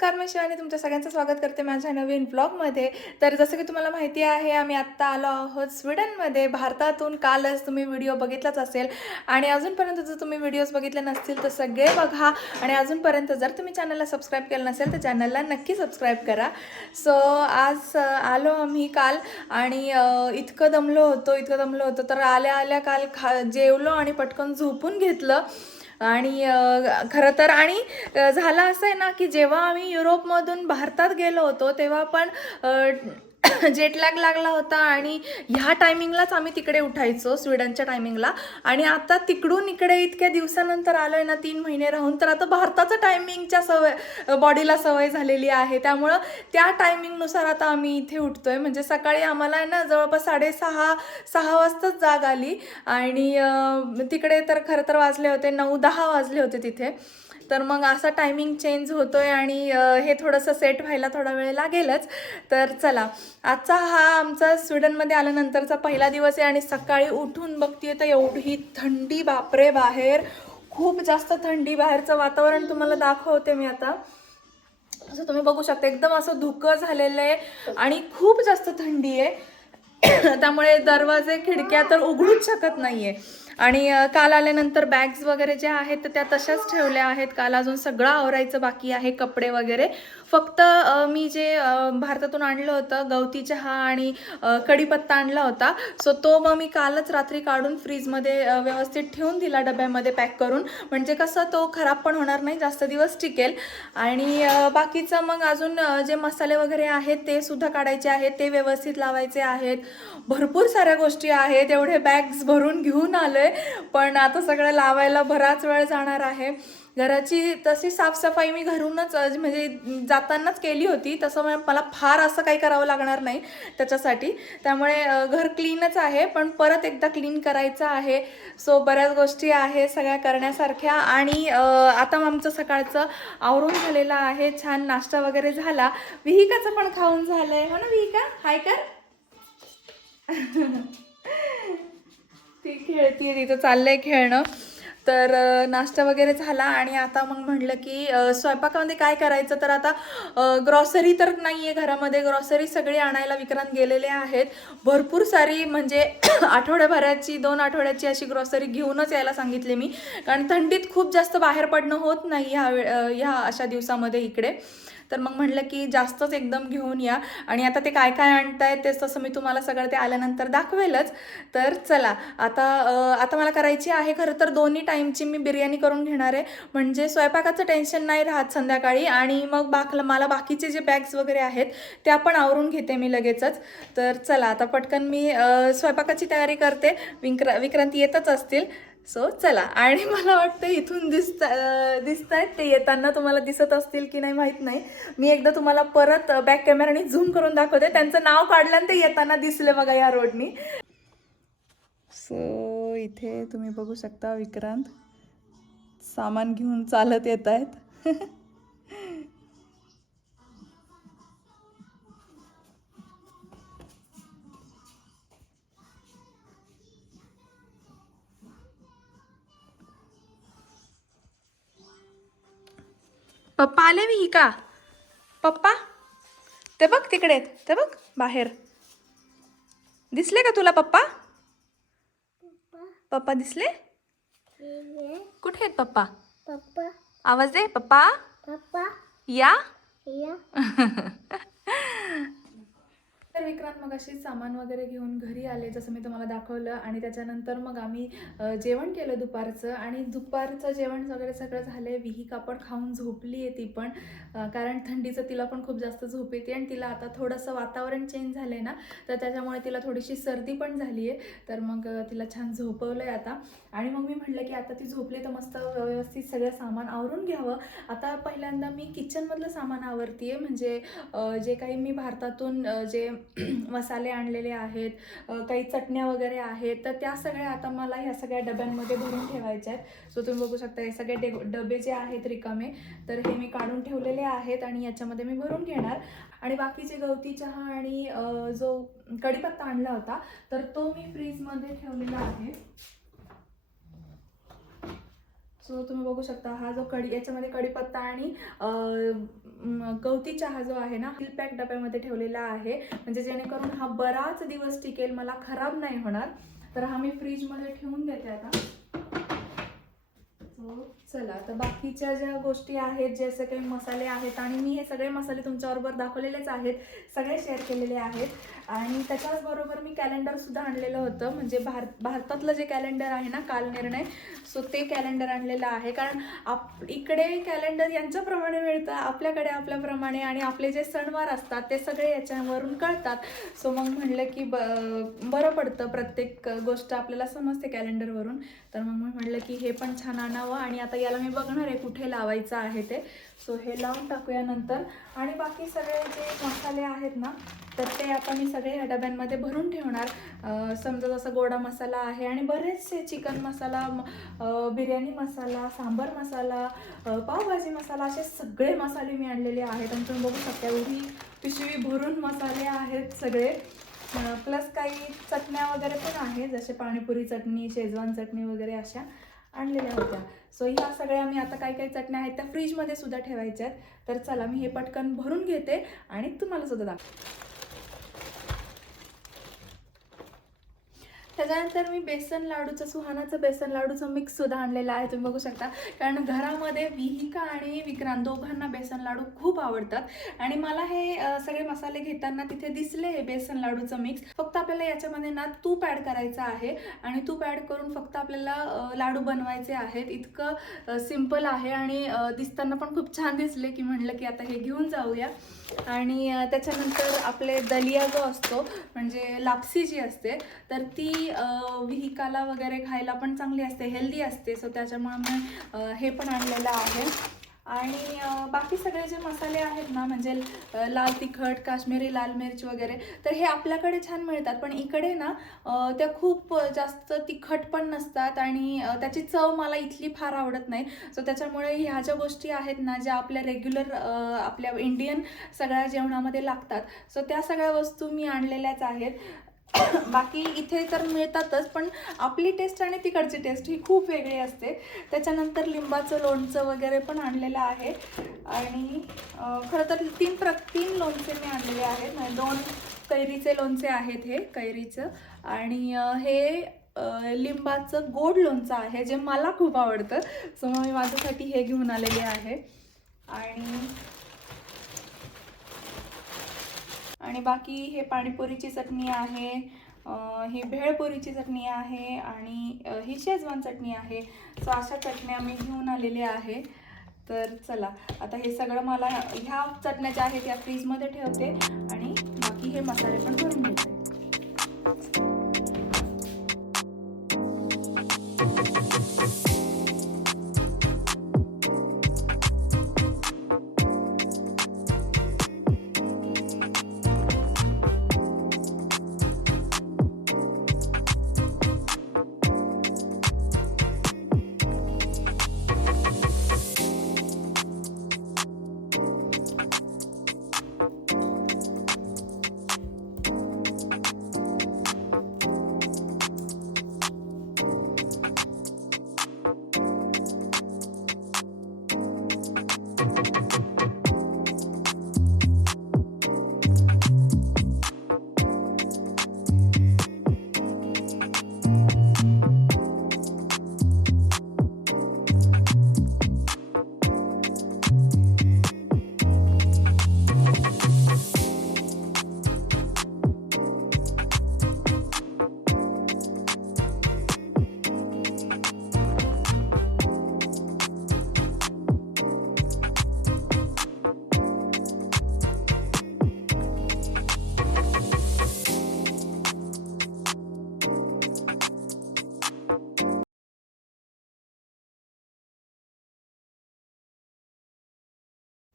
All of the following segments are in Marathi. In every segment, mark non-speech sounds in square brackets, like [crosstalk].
नमस्कार मी शिवानी तुमच्या सगळ्यांचं स्वागत करते माझ्या नवीन ब्लॉगमध्ये. तर जसं की तुम्हाला माहिती आहे आम्ही आत्ता आलो आहोत स्वीडनमध्ये. भारतातून कालच तुम्ही व्हिडिओ बघितलाच असेल. आणि अजूनपर्यंत जर तुम्ही व्हिडिओज बघितले नसतील तर सगळे बघा. आणि अजूनपर्यंत जर तुम्ही चॅनलला सबस्क्राईब केलं नसेल तर चॅनलला नक्की सबस्क्राईब करा. सो आज आलो आम्ही काल आणि इतकं दमलो होतो इतकं दमलो होतो. तर आल्या आल्या काल खा जेवलो आणि पटकन झोपून घेतलं. आणि खरं तर आणि झालं असं आहे ना की जेव्हा आम्ही युरोपमधून भारतात गेलो होतो तेव्हा पण [coughs] जेटलॅग लागला होता आणि ह्या टायमिंगलाच आम्ही तिकडे उठायचो स्वीडनच्या टायमिंगला आणि आता तिकडून इकडे इतक्या दिवसानंतर आलो आहे ना तीन महिने राहून तर आता भारताचं टायमिंगच्या सवय बॉडीला सवय झालेली आहे. त्यामुळं त्या टायमिंगनुसार आता आम्ही इथे उठतो आहे म्हणजे सकाळी आम्हाला आहे ना जवळपास साडेसहा सहा वाजताच जाग आली. आणि तिकडे तर खरं तर वाजले होते नऊ दहा वाजले होते तिथे. तर मग असा टायमिंग चेंज होतोय आणि हे थोडंसं सेट व्हायला थोडा वेळ लागेलच. तर चला आजचा हा आमचा स्वीडनमध्ये आल्यानंतरचा पहिला दिवस आहे आणि सकाळी उठून बघतीये तर एवढी थंडी बापरे बाहेर. खूप जास्त थंडी बाहेरचं वातावरण तुम्हाला दाखवते मी आता. असं तुम्ही बघू शकता एकदम असं धुकं झालेलं आहे आणि खूप जास्त थंडी आहे. [coughs] त्यामुळे दरवाजे खिडक्या तर उघडूच शकत नाही आहे आणि काल आल्यानंतर बॅग्स वगैरे ज्या आहेत तर त्या तशाच ठेवल्या आहेत. काल अजून सगळं आवरायचं बाकी आहे कपडे वगैरे. फक्त मी जे भारतातून आणलं होतं गवती चहा आणि कढीपत्ता आणला होता. सो तो मग मी कालच रात्री काढून फ्रीजमध्ये व्यवस्थित ठेवून दिला डब्यामध्ये पॅक करून. म्हणजे कसं तो खराब पण होणार नाही जास्त दिवस टिकेल. आणि बाकीचं मग अजून जे मसाले वगैरे आहेत ते सुद्धा काढायचे आहेत ते व्यवस्थित लावायचे आहेत. भरपूर साऱ्या गोष्टी आहेत. एवढे बॅग्स भरून घेऊन पण आता सगळं लावायला बराच वेळ जाणार आहे. घराची तशी साफसफाई मी घरूनच म्हणजे जातानाच केली होती. तसं मला फार असं काही करावं लागणार नाही त्याच्यासाठी. त्यामुळे घर क्लीनच आहे पण परत एकदा क्लीन करायचं आहे. सो बऱ्याच गोष्टी आहे सगळ्या करण्यासारख्या. आणि आता आमचं सकाळचं आवरून झालेलं आहे. छान नाश्ता वगैरे झाला. विहिकाचं पण खाऊन झालंय. हो ना विहिका? हाय कर. [laughs] ती खेळती तिथं चाललंय खेळणं. तर नाश्ता वगैरे झाला आणि आता मग म्हणलं की स्वयंपाकामध्ये काय करायचं? तर आता ग्रॉसरी तर नाही आहे घरामध्ये. ग्रॉसरी सगळी आणायला विक्रांत गेलेले आहेत. भरपूर सारी म्हणजे [clears throat] आठवड्याभराची दोन आठवड्याची अशी ग्रॉसरी घेऊनच यायला सांगितले मी. कारण थंडीत खूप जास्त बाहेर पडणं होत नाही ह्या वेळ ह्या अशा दिवसामध्ये इकडे. तर मग म्हटलं की जास्तच एकदम घेऊन या. आणि आता ते काय काय आणताय तेच तसं मी तुम्हाला सगळं ते आल्यानंतर दाखवेलच. तर चला आता आता मला करायची आहे खरं तर दोन्ही टाईमची मी बिर्याणी करून घेणार आहे. म्हणजे स्वयंपाकाचं टेन्शन नाही राहत संध्याकाळी आणि मग बाक मला बाकीचे जे बॅग्स वगैरे आहेत त्या पण आवरून घेते मी लगेचच. तर चला आता पटकन मी स्वयंपाकाची तयारी करते. विक्र विक्रांती येतच असतील. सो चला. आणि [laughs] मला वाटतं इथून दिसत दिसत आहेत ते येताना तुम्हाला दिसत असतील की नाही माहीत नाही. मी एकदा तुम्हाला परत बॅक कॅमेराने झूम करून दाखवते. त्यांचं नाव काढलं ते येताना दिसले बघा या रोडनी सो इथे तुम्ही बघू शकता विक्रांत. सामान घेऊन चालत येत आहेत [laughs] पप्पा आले मी का? पप्पा? ते बघ तिकडे आहेत. ते बघ बाहेर. दिसले का तुला पप्पा? पप्पा. दिसले? कुठे आहेत पप्पा? पप्पा. आवाज दे पप्पा. पप्पा. या. या. [laughs] तर विक्रांत मग अशी सामान वगैरे घेऊन घरी आले जसं मी तुम्हाला दाखवलं. आणि त्याच्यानंतर मग आम्ही जेवण केलं दुपारचं. आणि दुपारचं जेवण वगैरे सगळं झालं आहे विहिका पण खाऊन झोपली आहे ती पण. कारण थंडीचं तिला पण खूप जास्त झोप येते आणि तिला आता थोडंसं वातावरण चेंज झालं आहे ना तर त्याच्यामुळे तिला थोडीशी सर्दी पण झाली आहे. तर मग तिला छान झोपवलं आहे आता. आणि मग मी म्हटलं की आता ती झोपली तर मस्त व्यवस्थित सगळं सामान आवरून घ्यावं. आता पहिल्यांदा मी किचनमधलं सामान आवरतीये. म्हणजे जे काही मी भारतातून जे [clears throat] मसाले आणलेले आहेत काही चटण्या वगैरे आहेत तर त्या सगळ्या आता मला ह्या सगळ्या डब्यांमध्ये भरून ठेवायच्या आहेत. सो तुम्ही बघू शकता हे सगळे डे डबे जे आहेत रिकामे तर हे मी काढून ठेवलेले आहेत आणि याच्यामध्ये मी भरून घेणार. आणि बाकीचे गवती चहा आणि जो कढीपत्ता आणला होता तर तो मी फ्रीजमध्ये ठेवलेला आहे. सो तुम्ही बघू शकता हा जो कढी याच्यामध्ये कढीपत्ता आणि गवती चहा जो आहे ना हिल पॅक डब्यामध्ये ठेवलेला आहे. म्हणजे जेणेकरून हा बराच दिवस टिकेल मला खराब नाही होणार. तर हा मी फ्रीजमध्ये ठेवून देते आता. हो, चला. तर बाकीच्या ज्या गोष्टी आहेत जसे काही मसाले आहेत आणि मी हे सगळे मसाले तुमच्याबरोबर दाखवलेलेच आहेत सगळे शेअर केलेले आहेत. आणि त्याच्याचबरोबर मी कॅलेंडरसुद्धा आणलेलं होतं. म्हणजे भारत भारतातलं जे कॅलेंडर आहे ना काल निर्णय सो ते कॅलेंडर आणलेलं आहे. कारण आप इकडे कॅलेंडर यांच्याप्रमाणे मिळतं आपल्याकडे आपल्याप्रमाणे आणि आपले जे सणवार असतात ते सगळे याच्यावरून कळतात. सो मग म्हणलं की ब बरं पडतं प्रत्येक गोष्ट आपल्याला समजते कॅलेंडरवरून तर मग मी म्हटलं की हे पण छान आणावं आणि आता याला मी बघणार आहे कुठे लावायचं आहे ते. सो हे लावून टाकूया नंतर. आणि बाकी सगळे जे मसाले आहेत ना तर ते आता मी सगळे ह्या डब्यांमध्ये भरून ठेवणार. समजा जसं गोडा मसाला आहे आणि बरेचसे चिकन मसाला बिर्याणी मसाला सांबर मसाला पावभाजी मसाला असे सगळे मसाले मी आणलेले आहेत. आणि तुम्ही बघू शकता एवढी पिशवी भरून मसाले आहेत सगळे. प्लस काही चटण्या वगैरे पण आहे जसे पाणीपुरी चटणी शेजवान चटणी वगैरे अशा आणलेल्या होत्या. सो ह्या सगळ्या मी आता काही काही चटण्या आहेत त्या फ्रीजमध्ये सुद्धा ठेवायच्या आहेत तर चला मी हे पटकन भरून घेते आणि तुम्हाला सुद्धा दाखव त्याच्यानंतर मी बेसन लाडूचं सुहानाचं बेसन लाडूचं मिक्स सुद्धा आणलेलं आहे. तुम्ही बघू शकता. कारण घरामध्ये विहिका आणि विक्रांत दोघांना बेसन लाडू खूप आवडतात. आणि मला हे सगळे मसाले घेताना तिथे दिसले हे बेसन लाडूचं मिक्स फक्त आपल्याला याच्यामध्ये ना तूप ॲड करायचं आहे. आणि तूप ॲड करून फक्त आपल्याला लाडू बनवायचे आहेत. इतकं सिंपल आहे. आणि दिसताना पण खूप छान दिसले की म्हणलं की आता हे घेऊन जाऊया. आणि त्याच्यानंतर आपले दलिया जो असतो म्हणजे लापसी जी असते तर ती अ, विहिकाला वगैरे खायला पण चांगली असते हेल्दी असते. सो त्याच्यामुळे मी हे पण आणलेलं आहे. आणि बाकी सगळे जे मसाले आहेत ना म्हणजे लाल तिखट काश्मीरी लाल मिरची वगैरे तर हे आपल्याकडे छान मिळतात. पण इकडे ना त्या खूप जास्त तिखट पण नसतात आणि त्याची चव मला इथली फार आवडत नाही. सो त्याच्यामुळे ह्या ज्या गोष्टी आहेत ना ज्या आपल्या रेग्युलर आपल्या इंडियन सगळ्या जेवणामध्ये लागतात. सो त्या सगळ्या वस्तू मी आणलेल्याच आहेत. [coughs] बाकी इथे तर मिळतातच पण आपली टेस्ट आणि तिकडची टेस्ट ही खूप वेगळी असते. त्याच्यानंतर लिंबाचं लोणचं वगैरे पण आणलेलं आहे. आणि खरं तर तीन प्र तीन लोणचे मी आणलेले आहेत. म्हणजे दोन कैरीचे लोणचे आहेत हे कैरीचं. आणि हे लिंबाचं गोड लोणचं आहे जे मला खूप आवडतं. सो मी माझ्यासाठी हे घेऊन आलेले आहे. आणि आणि बाकी हे पाणीपुरीची चटणी आहे ही भेळपुरीची चटणी आहे आणि ही शेजवान चटणी आहे. सो अशा चटण्या मी घेऊन आलेली आहे. तर चला आता हे सगळं मला ह्या चटण्या ज्या आहेत या फ्रीजमध्ये ठेवते आणि बाकी हे मसाले पण भरून घेते.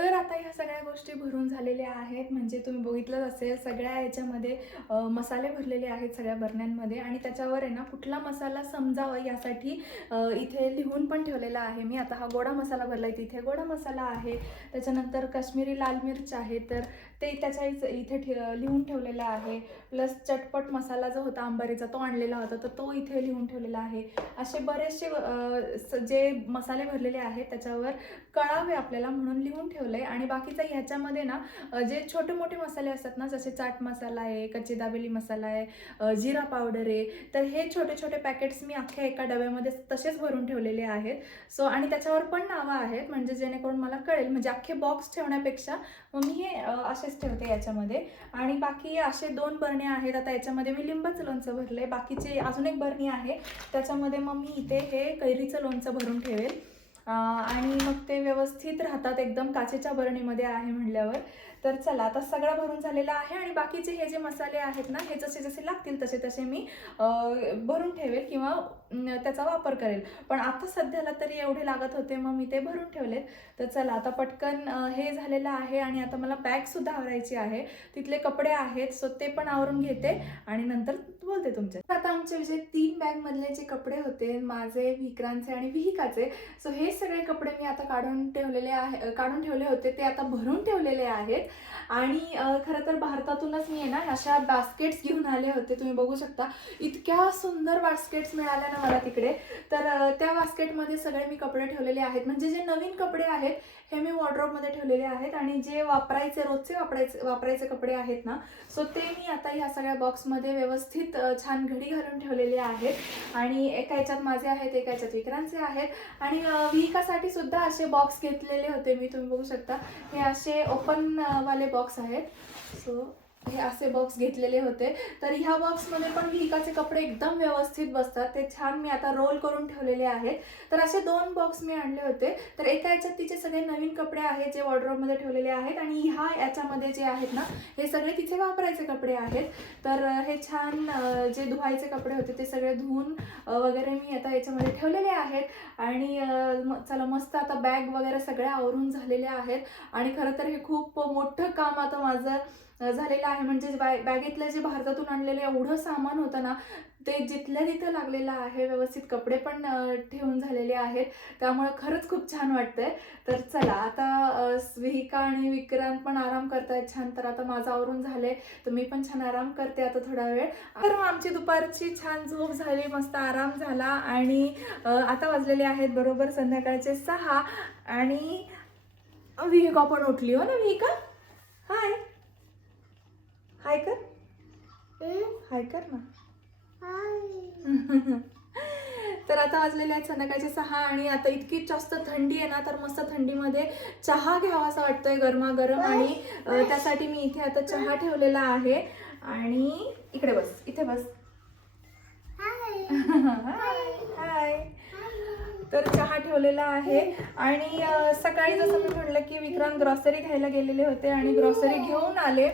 तर आता ह्या सगळ्या गोष्टी भरून झालेल्या आहेत. म्हणजे तुम्ही बघितलंच असेल सगळ्या याच्यामध्ये मसाले भरलेले आहेत सगळ्या बरण्यांमध्ये आणि त्याच्यावर आहे ना कुठला मसाला समजावा यासाठी इथे लिहून पण ठेवलेला आहे मी. आता हा गोडा मसाला भरला आहे तिथे गोडा मसाला आहे. त्याच्यानंतर काश्मीरी लाल मिर्च आहे. तर ते त्याच्या इथे ठे लिहून ठेवलेलं आहे. प्लस चटपट मसाला जो होता अंबारीचा तो आणलेला होता. तर तो इथे लिहून ठेवलेला आहे. असे बरेचसे स- जे मसाले भरलेले आहेत त्याच्यावर कळावे आपल्याला म्हणून लिहून ठेवलं आहे आणि बाकीचं ह्याच्यामध्ये ना जे छोटे मोठे मसाले असतात ना जसे चाट मसाला आहे कच्ची दाबेली मसाला आहे जिरा पावडर आहे तर हे छोटे छोटे पॅकेट्स मी अख्ख्या एका डब्यामध्ये तसेच भरून ठेवलेले आहेत. सो आणि त्याच्यावर पण नावं आहेत. म्हणजे जेणेकरून मला कळेल. म्हणजे अख्खे बॉक्स ठेवण्यापेक्षा मग मी हे असे असेच ठेवते याच्यामध्ये. आणि बाकी असे दोन बरणी आहेत. आता याच्यामध्ये मी लिंबाचं लोणचं भरलं आहे बाकीचे अजून एक बरणी आहे. त्याच्यामध्ये मग मी इथे हे कैरीचं लोणचं भरून ठेवेल. आणि मग ते व्यवस्थित राहतात एकदम. काचेच्या बरणीमध्ये आहे म्हणल्यावर. तर चला आता सगळं भरून झालेलं आहे आणि बाकीचे हे जे मसाले आहेत ना हे जसे जसे लागतील तसे तसे मी भरून ठेवेल किंवा त्याचा वापर करेल. पण आता सध्याला तरी एवढे लागत होते मग मी ते भरून ठेवले तर चला आता पटकन हे झालेलं आहे आणि आता मला बॅगसुद्धा आवरायची आहे. तिथले कपडे आहेत सो ते पण आवरून घेते आणि नंतर बोलते तुमचे. आता आमचे जे तीन बॅगमधले जे कपडे होते माझे विक्रांचे आणि विहिकाचे सो हे सगळे कपडे मी आता काढून ठेवलेले आहे काढून ठेवले होते ते आता भरून ठेवलेले आहेत. आणि खरं तर भारतातूनच मी आहे ना अशा बास्केट्स घेऊन आले होते. तुम्ही बघू शकता. इतक्या सुंदर बास्केट्स मिळाल्या ना मला तिकडे. तर त्या बास्केटमध्ये सगळे मी कपडे ठेवलेले आहेत. म्हणजे जे नवीन कपडे आहेत हे मी वॉर्ड्रॉपमध्ये ठेवलेले आहेत. आणि जे वापरायचे रोजचे वापरायचे वापरायचे कपडे आहेत ना सो ते मी आता ह्या सगळ्या बॉक्समध्ये व्यवस्थित छान घडी घालून ठेवलेले आहेत. आणि एका ह्याच्यात माझे आहेत एका ह्याच्यात विक्रांचे आहेत. आणि विकासाठी सुद्धा असे बॉक्स घेतलेले होते मी. तुम्ही बघू शकता. हे असे ओपन वाले बॉक्स आहेत. सो हे असे बॉक्स घेतलेले होते. तर ह्या बॉक्समध्ये पण व्हिकाचे कपडे एकदम व्यवस्थित बसतात. ते छान मी आता रोल करून ठेवलेले आहेत. तर असे दोन बॉक्स मी आणले होते. तर एका याच्यात तिचे सगळे नवीन कपडे आहेत जे वॉर्ड्रोबमध्ये ठेवलेले आहेत आणि ह्या याच्यामध्ये जे आहेत ना हे सगळे तिथे वापरायचे कपडे आहेत. तर हे छान जे धुवायचे कपडे होते ते सगळे धुवून वगैरे मी आता याच्यामध्ये ठेवलेले आहेत. आणि म- चला मस्त आता बॅग वगैरे सगळ्या आवरून झालेल्या आहेत. आणि खरं तर हे खूप मोठं काम आता माझं झालेलं आहे. म्हणजे बॅ बॅगेतलं जे भारतातून आणलेलं एवढं सामान होतं ना ते जिथल्या तिथं लागलेलं आहे व्यवस्थित कपडे पण ठेवून झालेले आहेत. त्यामुळे खरंच खूप छान वाटतंय. तर चला आता विहिका आणि विक्रांत पण आराम करतायत छान. तर आता माझं आवरून झालंय. तर मी पण छान आराम करते आता थोडा वेळ. तर मग आमची दुपारची छान झोप झाली मस्त आराम झाला. आणि आता वाजलेले आहेत बरोबर संध्याकाळचे सहा. आणि विहिका पण उठली हो ना विहिका हाय. हाय कर. हाय कर ना. [laughs] तर आता वाजलेले आहेत संध्याकाळचे सहा आणि आता इतकी जास्त थंडी आहे ना तर मस्त थंडीमध्ये चहा घ्यावासा वाटतोय गरमागरम आणि त्यासाठी मी इथे आता चहा ठेवलेला आहे आणि इकडे बस इथे बस. हाय. [laughs] तर चहा ठेवलेला आहे आणि सकाळी जसं मी म्हटलं की विक्रांत ग्रॉसरी घ्यायला गेलेले होते आणि ग्रॉसरी घेऊन आले.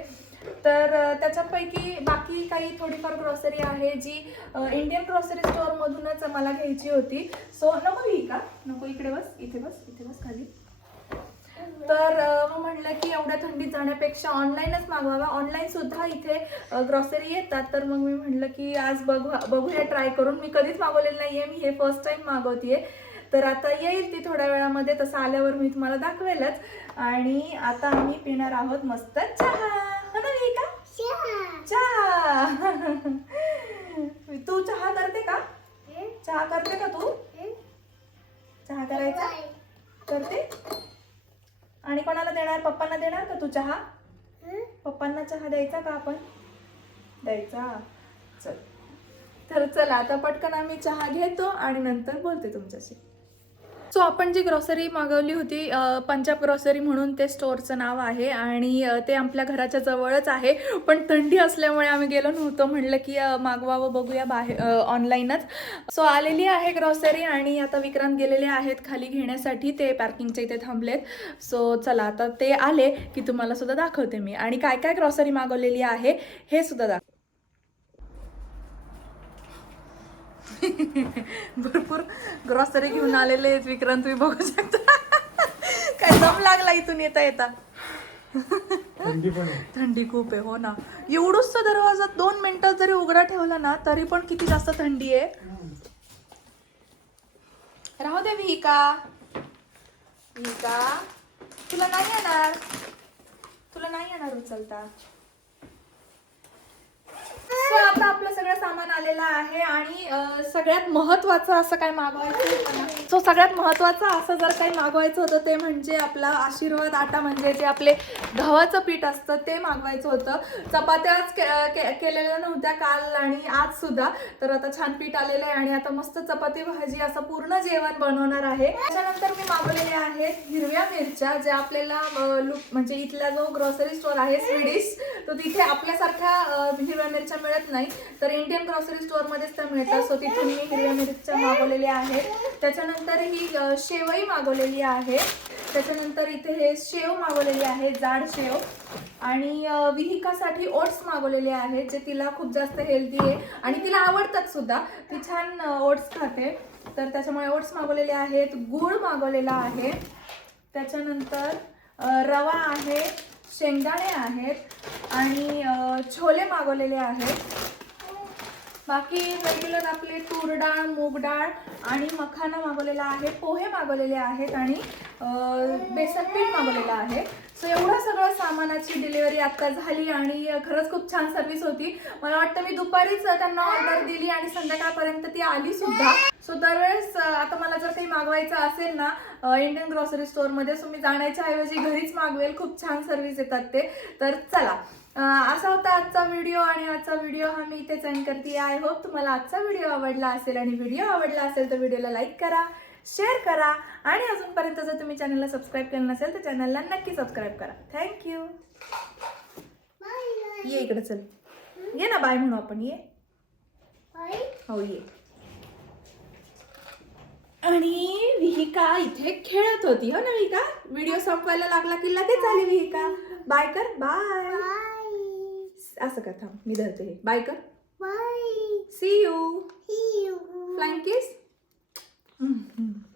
तर त्याच्यापैकी बाकी काही थोडीफार ग्रॉसरी आहे जी इंडियन ग्रॉसरी स्टोअरमधूनच मला घ्यायची होती. सो नको ही का? नको इकडे बस इथे बस इथे बस खाली. तर मग म्हटलं की एवढ्या थंडीत जाण्यापेक्षा ऑनलाईनच मागवावा. ऑनलाईन सुद्धा इथे ग्रॉसरी येतात. तर मग मी म्हटलं की आज बघू बघूया ट्राय करून. मी कधीच मागवलेलं नाहीये. मी हे फर्स्ट टाइम मागवतीये. तर आता येईल ती थोड्या वेळामध्ये. तसं आल्यावर मी तुम्हाला दाखवेलच. आणि आता आम्ही पिणार आहोत मस्त चहा. हो ना विहिका? चहा. तू चहा करते का? चहा करते का तू? चहा करायचा? करते. आणि कोणाला देणार? पप्पांना देणार का तू चहा? पप्पांना चहा द्यायचा का आपण? द्यायचा. चल. तर चला आता पटकन आम्ही चहा घेतो आणि नंतर बोलते तुमच्याशी. सो आपण जी ग्रॉसरी मागवली होती पंजाब ग्रॉसरी म्हणून ते स्टोअरचं नाव आहे आणि ते आपल्या घराच्या जवळच आहे. पण थंडी असल्यामुळे आम्ही गेलो नव्हतो. म्हटलं की मागवावं बघूया बाहेर ऑनलाईनच सो आलेली आहे ग्रॉसरी आणि आता विक्रांत गेलेले आहेत खाली घेण्यासाठी. ते पार्किंगच्या इथे थांबलेत. सो चला आता ते आले की तुम्हाला सुद्धा दाखवते मी. आणि काय काय ग्रॉसरी मागवलेली आहे हे सुद्धा दाखव [laughs] भरपूर ग्रॉसरी घेऊन आलेले आहेत विक्रांत तुम्ही बघू शकता. [laughs] काय दम लागला इथून येता येता. थंडी खूप आहे हो ना. एवढूच दरवाजा दोन मिनिटं जरी उघडा ठेवला ना तरी पण किती जास्त थंडी आहे. राहू दे विहिका. विहिका तुला नाही येणार? तुला नाही येणार उचलता So, आता आपलं सगळं सामान आहे आणि सगळ्यात महत्वाचं असं काय मागवायचं होतं सो सगळ्यात महत्वाचं असं जर काही मागवायचं होतं ते म्हणजे आपला आशीर्वाद आटा म्हणजे जे आपले गव्हाचं पीठ असतं ते मागवायचं होतं. चपात्याच के- के- केलेल्या नव्हत्या काल आणि आज सुद्धा. तर आता छान पीठ आलेलं आहे आणि आता मस्त चपाती भाजी असं पूर्ण जेवण बनवणार आहे. त्याच्यानंतर मी मागवलेले आहेत हिरव्या मिरच्या जे आपल्याला लुक म्हणजे इथला जो ग्रॉसरी स्टोर आहे स्वीडिश तो तिथे आपल्यासारख्या हिरव्या मिरच्या मिळत नाही. तर इंडियन ग्रॉसरी स्टोअरमध्येच त्या मिळतात. सो तिथून मी हिरव्या मिरच्या मागवलेल्या आहेत. त्याच्यानंतर ही शेवही शेवई मागवलेली आहे. त्याच्यानंतर इथे हे शेव मागवलेली आहे जाड शेव. आणि विहिकासाठी ओट्स मागवलेले आहेत जे तिला खूप जास्त हेल्दी आहे. आणि तिला आवडतात सुद्धा. ती छान ओट्स खाते. तर त्याच्यामुळे ओट्स मागवलेले आहेत. गूळ मागवलेला आहे. त्याच्यानंतर रवा आहे शेंगदाणे आहेत. आणि छोले मागवलेले आहेत. बाकी रेग्युलर आपले तूर डाळ मूग डाळ आणि मखाना मागवलेला आहे पोहे मागवलेले आहेत आणि बेसन पीठ मागवलेलं आहे. सो एवढं सगळं सामानाची डिलिव्हरी आत्ता झाली आणि खरंच खूप छान सर्व्हिस होती. मला वाटतं मी दुपारीच त्यांना ऑर्डर दिली आणि संध्याकाळपर्यंत ती आली सुद्धा. सो दरवेळेस आता मला जर काही मागवायचं असेल ना इंडियन ग्रॉसरी स्टोअरमध्ये सो मी जाण्याच्या ऐवजी घरीच मागवेल. खूप छान सर्व्हिस येतात ते. तर चला. असा होता आजचा व्हिडिओ आणि आजचा व्हिडिओ हा मी इथेच एंड करते. आय होप तुम्हाला आजचा व्हिडिओ आवडला असेल आणि व्हिडिओ आवडला असेल तर व्हिडिओला लाईक करा शेअर करा आणि अजूनपर्यंत जर तुम्ही चॅनलला सबस्क्राईब केलं नसेल तर चॅनलला नक्की सबस्क्राईब करा. थँक्यू ये इकडे चल. ये ना बाय म्हणू आपण ये. हो ये. आणि विहिका इथे खेळत होती हो ना विहिका? व्हिडिओ संपवायला लागला की लगेच आली विहिका. बाय कर. बाय असं कर थांब मी धरते हे. बाय कर. C you flying kiss